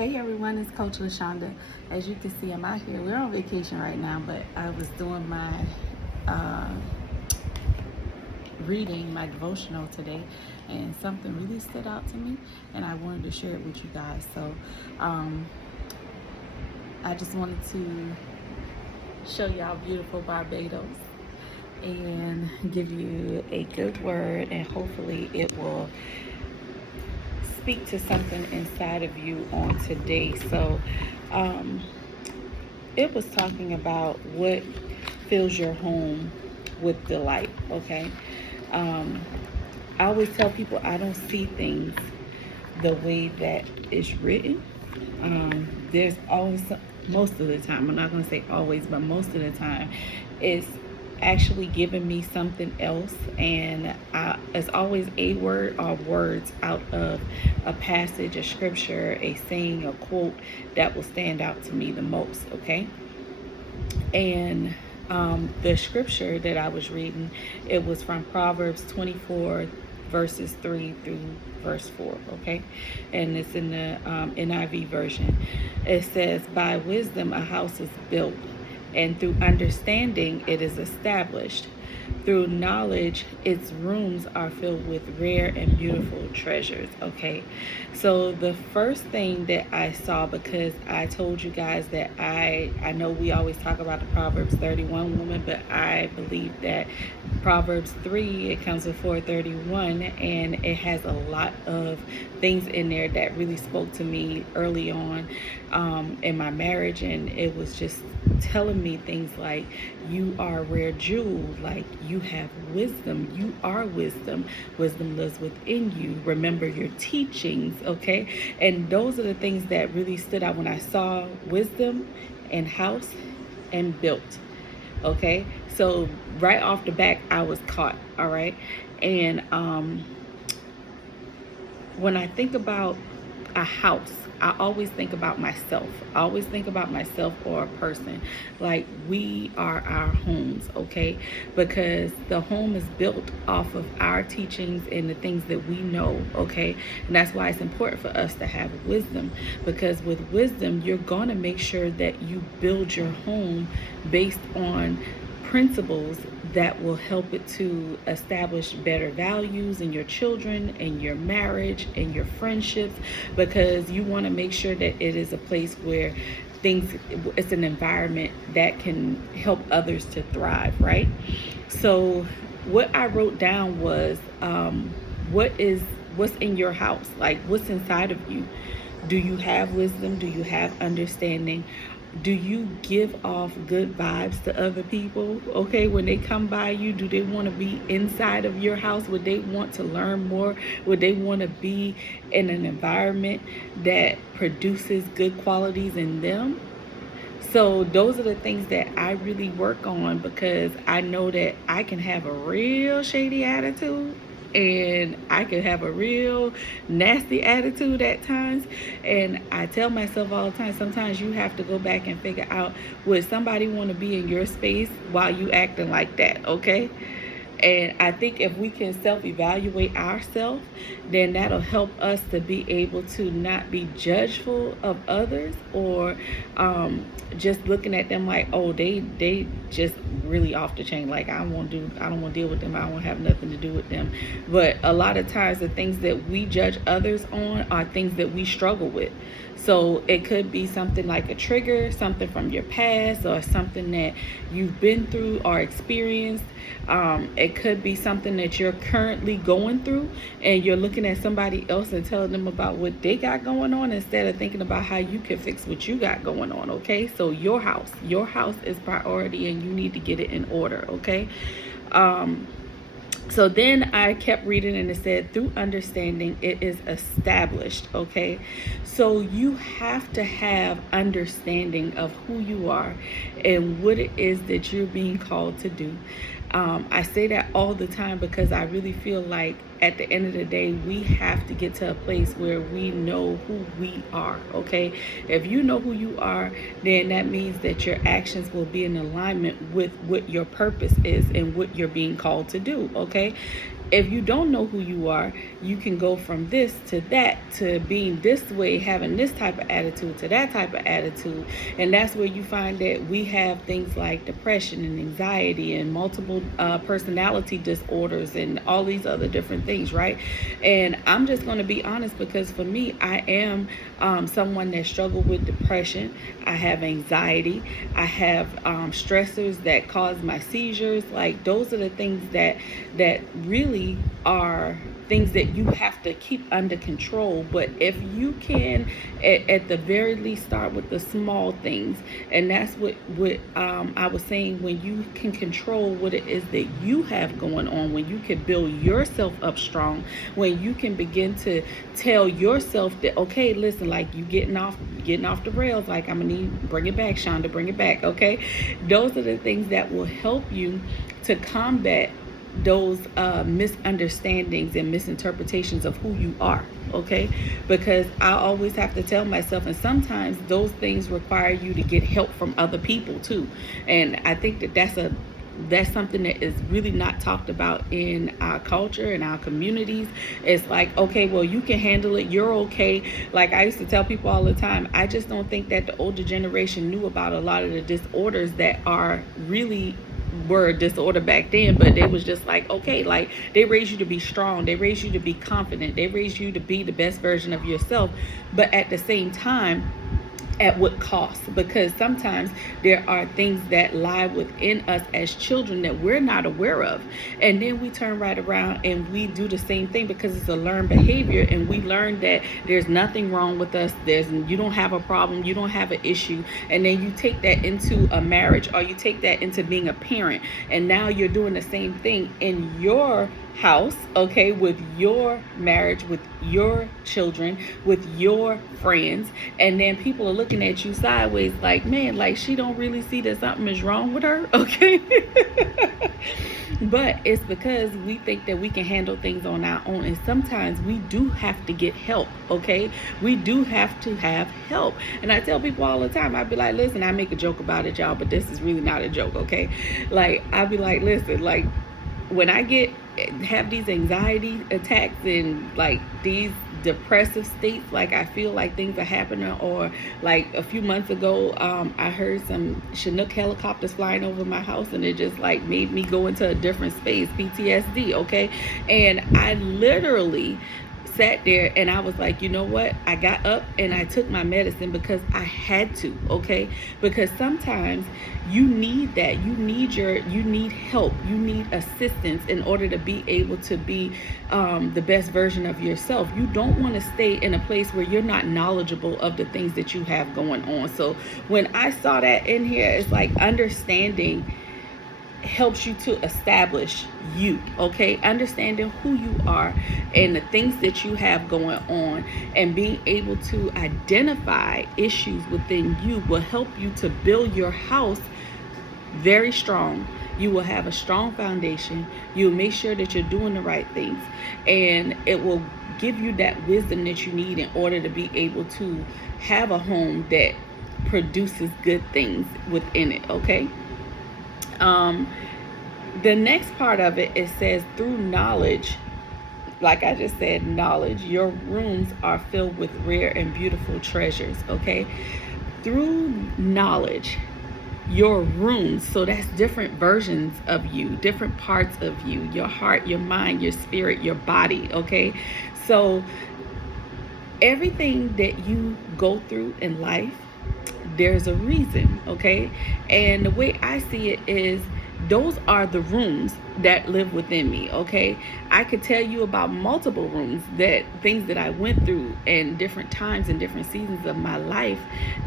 Hey everyone, it's Coach LaShonda. As you can see, I'm out here. We're on vacation right now, but I was doing my uh, reading, my devotional today, and something really stood out to me, and I wanted to share it with you guys. So um, I just wanted to show y'all beautiful Barbados and give you a good word, and hopefully it will speak to something inside of you on today. So it was talking about what fills your home with delight. Okay. um, I always tell people I don't see things the way that it's written. There's always, most of the time, I'm not going to say always, but most of the time, it's actually giving me something else. And it's always a word or words out of a passage, a scripture, a saying, a quote that will stand out to me the most. Okay. And the scripture that I was reading, it was from Proverbs 24, verses 3 through verse 4. Okay. And it's in the NIV version. It says, by wisdom a house is built, and through understanding it is established. Through knowledge, its rooms are filled with rare and beautiful treasures. Okay, so the first thing that I saw, because I told you guys that I know we always talk about the Proverbs 31 woman, but I believe that Proverbs 3, it comes before 31, and it has a lot of things in there that really spoke to me early on in my marriage. And it was just telling me things like, you are a rare jewel, like you have wisdom, you are wisdom, wisdom lives within you, remember your teachings. Okay, and those are the things that really stood out when I saw wisdom and house and built. Okay, so right off the back I was caught. All right. And when I think about a house, I always think about myself. I always think about myself or a person. Like, we are our homes, okay? Because the home is built off of our teachings and the things that we know, okay? And that's why it's important for us to have wisdom, because with wisdom, you're going to make sure that you build your home based on principles that will help it to establish better values in your children, in your marriage, in your friendships, because you want to make sure that it is a place where it's an environment that can help others to thrive, right? So what I wrote down was, what's in your house? Like, what's inside of you? Do you have wisdom? Do you have understanding? Do you give off good vibes to other people? Okay, when they come by you, do they want to be inside of your house? Would they want to learn more? Would they want to be in an environment that produces good qualities in them? So those are the things that I really work on, because I know that I can have a real shady attitude and I can have a real nasty attitude at times. And I tell myself all the time, sometimes you have to go back and figure out, would somebody want to be in your space while you acting like that? Okay. And I think if we can self-evaluate ourselves, then that'll help us to be able to not be judgeful of others, or just looking at them like, oh, they just really off the chain. Like, I don't want to deal with them. I don't want to have nothing to do with them. But a lot of times the things that we judge others on are things that we struggle with. So it could be something like a trigger, something from your past, or something that you've been through or experienced. It could be something that you're currently going through, and you're looking at somebody else and telling them about what they got going on instead of thinking about how you can fix what you got going on. Okay, so your house is priority, and you need to get it in order. Okay. So then I kept reading, and it said, through understanding it is established. Okay, so you have to have understanding of who you are and what it is that you're being called to do. I say that all the time because I really feel like at the end of the day, we have to get to a place where we know who we are. Okay, if you know who you are, then that means that your actions will be in alignment with what your purpose is and what you're being called to do. Okay, if you don't know who you are, you can go from this to that, to being this way, having this type of attitude to that type of attitude. And that's where you find that we have things like depression and anxiety and multiple personality disorders and all these other different things, right? And I'm just going to be honest, because for me, I am someone that struggled with depression. I have anxiety. I have stressors that cause my seizures. Like, those are the things that really are things that you have to keep under control. But if you can, at the very least, start with the small things. And that's what I was saying, when you can control what it is that you have going on, when you can build yourself up strong, when you can begin to tell yourself that, okay, listen, like, you getting off the rails, like, I'm gonna need, bring it back, Shonda, bring it back, okay? Those are the things that will help you to combat those misunderstandings and misinterpretations of who you are, okay? Because I always have to tell myself, and sometimes those things require you to get help from other people too. And I think that that's something that is really not talked about in our culture and our communities. It's like, okay, well, you can handle it, you're okay. Like, I used to tell people all the time, I just don't think that the older generation knew about a lot of the disorders that are really were a disorder back then. But they was just like, okay, like, they raised you to be strong, they raised you to be confident, they raised you to be the best version of yourself. But at the same time, at what cost? Because sometimes there are things that lie within us as children that we're not aware of, and then we turn right around and we do the same thing because it's a learned behavior, and we learn that there's nothing wrong with us, you don't have a problem, you don't have an issue. And then you take that into a marriage, or you take that into being a parent, and now you're doing the same thing in your house, okay, with your marriage, with your children, with your friends. And then people are looking at you sideways like, man, like, she don't really see that something is wrong with her, okay? But it's because we think that we can handle things on our own, and sometimes we do have to get help, okay? We do have to have help. And I tell people all the time, I be like, listen, I make a joke about it, y'all, but this is really not a joke, okay? Like, I be like, listen, like, when I have these anxiety attacks and like these depressive states, like, I feel like things are happening. Or like a few months ago, I heard some Chinook helicopters flying over my house, and it just like made me go into a different space, PTSD, okay? And I literally sat there and I was like, you know what? I got up and I took my medicine because I had to, okay? Because sometimes you need that. You need help. You need assistance in order to be able to be the best version of yourself. You don't want to stay in a place where you're not knowledgeable of the things that you have going on. So when I saw that in here, it's like understanding helps you to establish you, okay? Understanding who you are and the things that you have going on, and being able to identify issues within you will help you to build your house very strong. You will have a strong foundation. You'll make sure that you're doing the right things, and it will give you that wisdom that you need in order to be able to have a home that produces good things within it, okay? The next part of it says, through knowledge, like I just said, knowledge, your rooms are filled with rare and beautiful treasures, okay? Through knowledge, your rooms, so that's different versions of you, different parts of you, your heart, your mind, your spirit, your body, okay? So everything that you go through in life, there's a reason, okay? And the way I see it is, those are the rooms that live within me, okay? I could tell you about multiple rooms, things that I went through in different times and different seasons of my life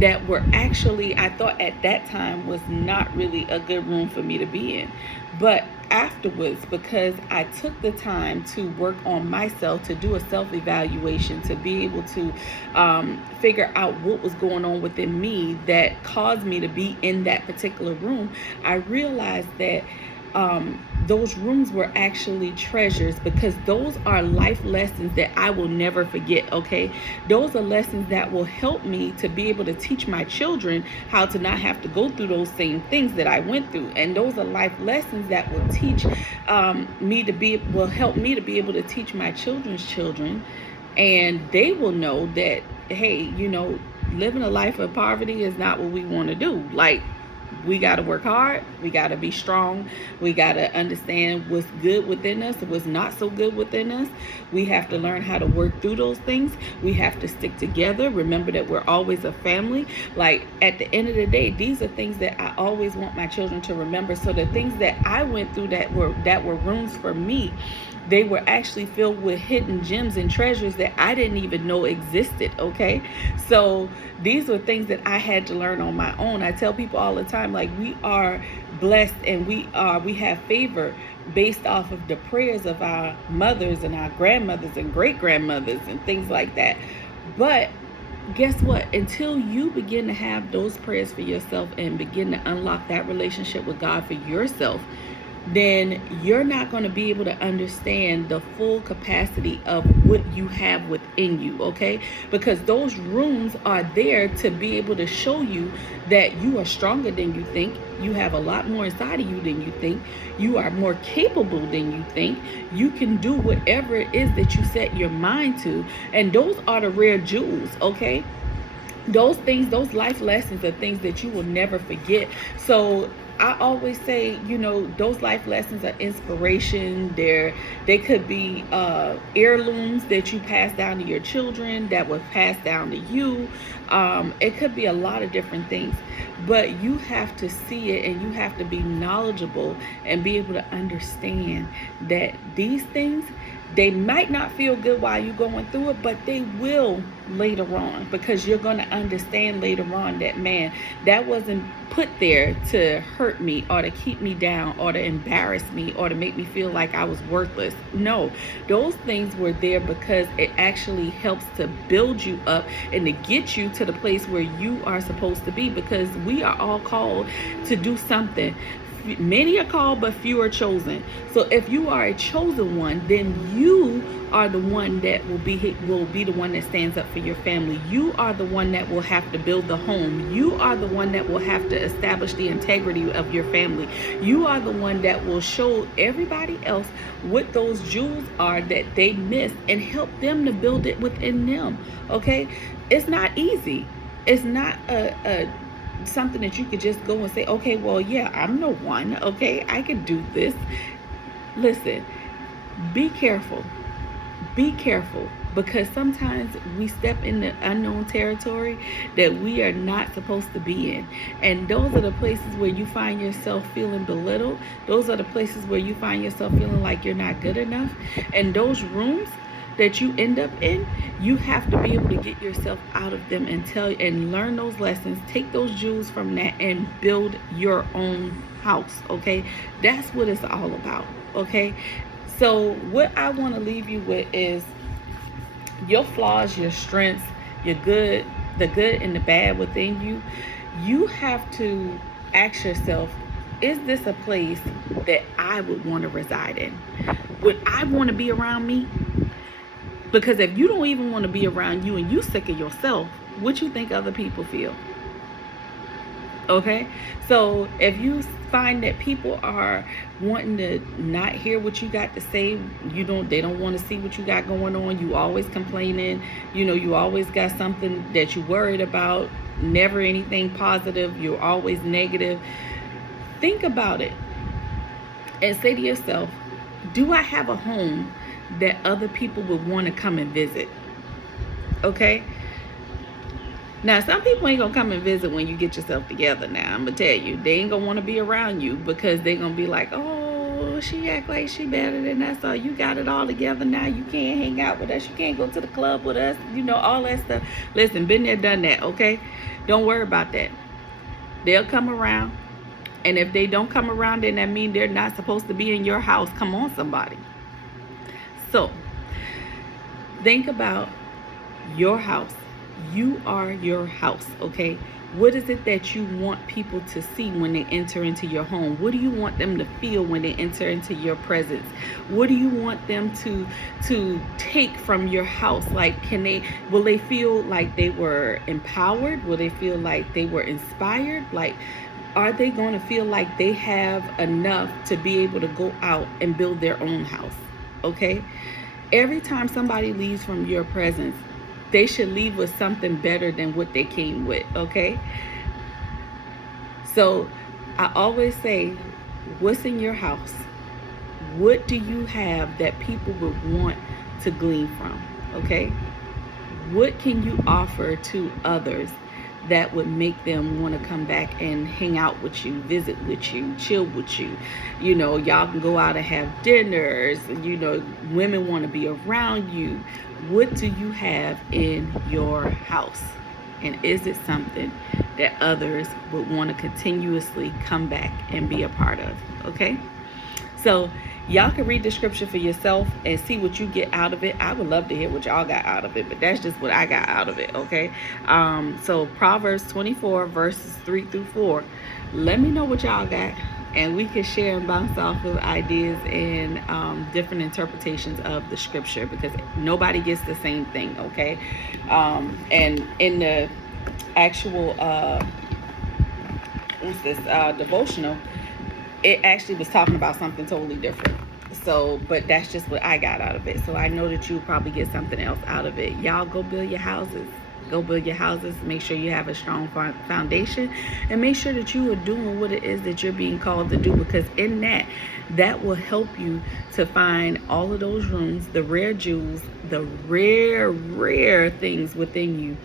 that were actually, I thought at that time was not really a good room for me to be in. But afterwards, because I took the time to work on myself, to do a self-evaluation, to be able to figure out what was going on within me that caused me to be in that particular room, I realized that those rooms were actually treasures, because those are life lessons that I will never forget, okay? Those are lessons that will help me to be able to teach my children how to not have to go through those same things that I went through. And those are life lessons that will teach will help me to be able to teach my children's children. And they will know that, hey, living a life of poverty is not what we want to do. Like, we got to work hard. We got to be strong. We got to understand what's good within us and what's not so good within us. We have to learn how to work through those things. We have to stick together. Remember that we're always a family. Like, at the end of the day, these are things that I always want my children to remember. So the things that I went through that were rooms for me, they were actually filled with hidden gems and treasures that I didn't even know existed, okay? So these were things that I had to learn on my own. I tell people all the time, like, we are blessed and we have favor based off of the prayers of our mothers and our grandmothers and great-grandmothers and things like that. But guess what? Until you begin to have those prayers for yourself and begin to unlock that relationship with God for yourself, then you're not going to be able to understand the full capacity of what you have within you, okay? Because those rooms are there to be able to show you that you are stronger than you think. You have a lot more inside of you than you think. You are more capable than you think. You can do whatever it is that you set your mind to. And those are the rare jewels, okay? Those things, those life lessons are things that you will never forget. So I always say, those life lessons are inspiration. They could be heirlooms that you pass down to your children, that will pass down to you. It could be a lot of different things, but you have to see it and you have to be knowledgeable and be able to understand that these things, they might not feel good while you're going through it, but they will later on, because you're going to understand later on that, man, that wasn't put there to hurt me or to keep me down or to embarrass me or to make me feel like I was worthless. No, those things were there because it actually helps to build you up and to get you to the place where you are supposed to be, because we are all called to do something. Many are called, but few are chosen. So if you are a chosen one, then you are the one that will be the one that stands up for your family. You are the one that will have to build the home. You are the one that will have to establish the integrity of your family. You are the one that will show everybody else what those jewels are that they missed and help them to build it within them. Okay? It's not easy. It's not something that you could just go and say, okay, well, yeah, I'm the one, okay, I can do this. Listen, be careful, because sometimes we step in the unknown territory that we are not supposed to be in, and those are the places where you find yourself feeling belittled. Those are the places where you find yourself feeling like you're not good enough, and those rooms that you end up in, you have to be able to get yourself out of them and learn those lessons, take those jewels from that and build your own house, okay? That's what it's all about, okay? So what I want to leave you with is your flaws, your strengths, your good, the good and the bad within you. You have to ask yourself, is this a place that I would want to reside in? Would I want to be around me? Because if you don't even want to be around you and you sick of yourself, what you think other people feel? Okay? So if you find that people are wanting to not hear what you got to say, they don't want to see what you got going on, you always complaining, you always got something that you worried about, never anything positive, you're always negative. Think about it and say to yourself, do I have a home that other people would want to come and visit? Okay? Now, some people ain't gonna come and visit when you get yourself together. Now, I'm gonna tell you, they ain't gonna want to be around you because they're gonna be like, oh, she act like she better than us, so you got it all together now, you can't hang out with us, you can't go to the club with us, all that stuff. Listen, been there, done that, okay? Don't worry about that. They'll come around, and if they don't come around, then that means they're not supposed to be in your house. Come on, somebody. So think about your house, You are your house, okay? What is it that you want people to see when they enter into your home? What do you want them to feel when they enter into your presence? What do you want them to take from your house? Like, will they feel like they were empowered? Will they feel like they were inspired? Like, are they going to feel like they have enough to be able to go out and build their own house? Okay? Every time somebody leaves from your presence, they should leave with something better than what they came with, okay? So I always say, what's in your house? What do you have that people would want to glean from, okay? What can you offer to others that would make them want to come back and hang out with you, visit with you, chill with you? You know, y'all can go out and have dinners. You know, women want to be around you. What do you have in your house? And is it something that others would want to continuously come back and be a part of? Okay? So y'all can read the scripture for yourself and see what you get out of it. I would love to hear what y'all got out of it, but that's just what I got out of it, okay? So Proverbs 24, verses 3 through 4. Let me know what y'all got, and we can share and bounce off of ideas and different interpretations of the scripture, because nobody gets the same thing, okay? And in the actual, devotional, it actually was talking about something totally different. So, but that's just what I got out of it. So I know that you'll probably get something else out of it. Y'all go build your houses. Go build your houses. Make sure you have a strong foundation, and make sure that you are doing what it is that you're being called to do, because in that will help you to find all of those rooms, the rare jewels, the rare things within you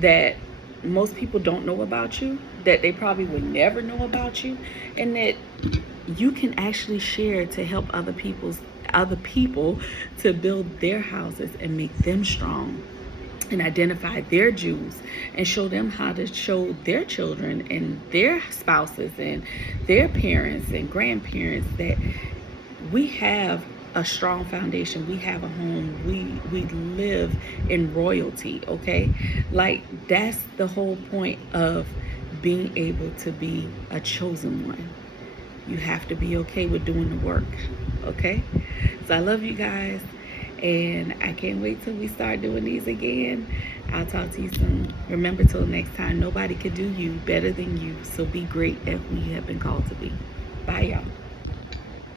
that most people don't know about you, that they probably would never know about you, and that you can actually share to help other people to build their houses and make them strong, and identify their jewels, and show them how to show their children and their spouses and their parents and grandparents that we have a strong foundation. We have a home. We live in royalty, okay? Like, that's the whole point of being able to be a chosen one. You have to be okay with doing the work, okay? So I love you guys, and I can't wait till we start doing these again. I'll talk to you soon. Remember, till next time, nobody could do you better than you. So be great as we have been called to be. Bye, y'all.